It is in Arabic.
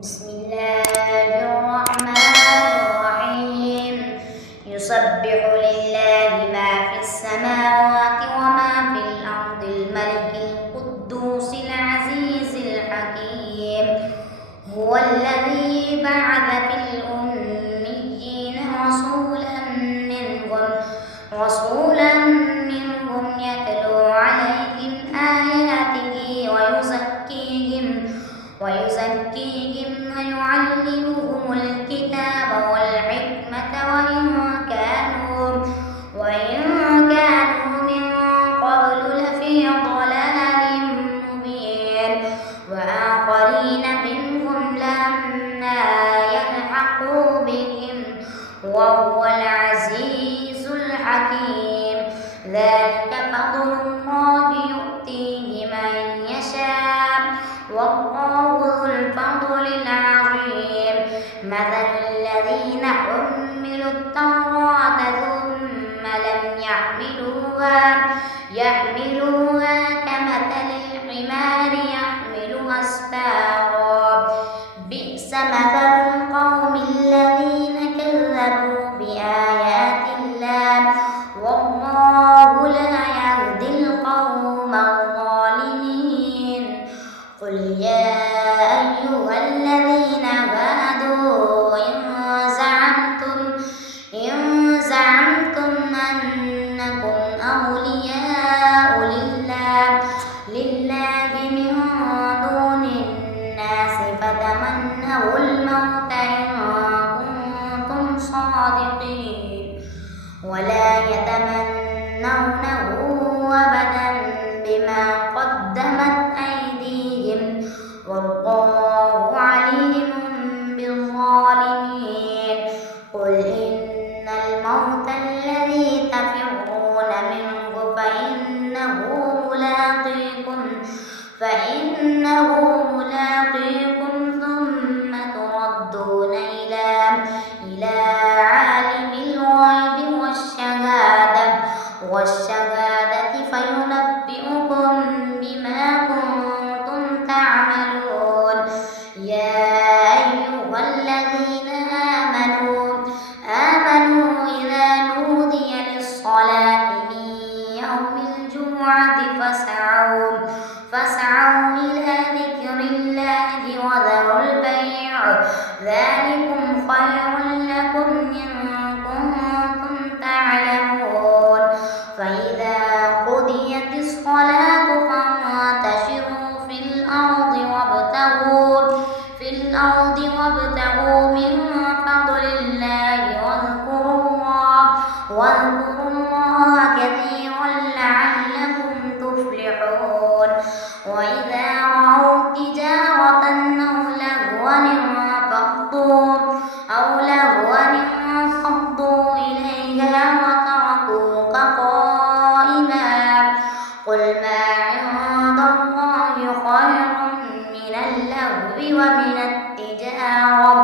بسم الله الرحمن الرحيم. يسبح لله ما في السماوات وما في الأرض الملك القدوس العزيز الحكيم. هو الذي بعث في الأميين رسولا منهم يتلو عليهم آياته ويزكيهم ويعلمهم الكتاب والحكمة وإن كانوا من قبل لفي ضلال مبين. وآخرين منهم لما يلحقوا بهم وهو العزيز الحكيم. ذلك فضل الله يؤتيه من يشاء والله ذو الفضل العظيم. مثل الذين حملوا التوراة ثم لم يحملوها كمثل الحمار يحمل أسفارا. بئس مثل القوم الذين كذبوا بآيات الله والله لا يهدي القوم الظالمين. قل يا أيها الذين هادوا إن زعمتم أنكم أولياء لله من دون الناس فتمنوا الموت إن كنتم صادقين ولا يتمنونه أبدا بما قدمت أيديهم والله عليم بالظالمين. قل إن الموت الذي تفرون منه فإنه ملاقيكم ثم تردون إلى عالم الغيب والشهادة فينبئكم بما كنتم تعملون. يا أيها الذين آمنوا إذا نودي للصلاة من يوم الجمعة فاسعوا إلى ذكر الله وذروا البيع ذلكم خير لكم إن كنتم تعلمون. فإذا قضيت الصلاة فانتشروا في الأرض وابتغوا من فضل الله واذكروا الله كثيرا لعلكم تفلحون. وإذا رأوا تجارة أو لهوا انفضوا إليها وتركوك قائما. قل ما عند الله خير من اللهو ومن التجارة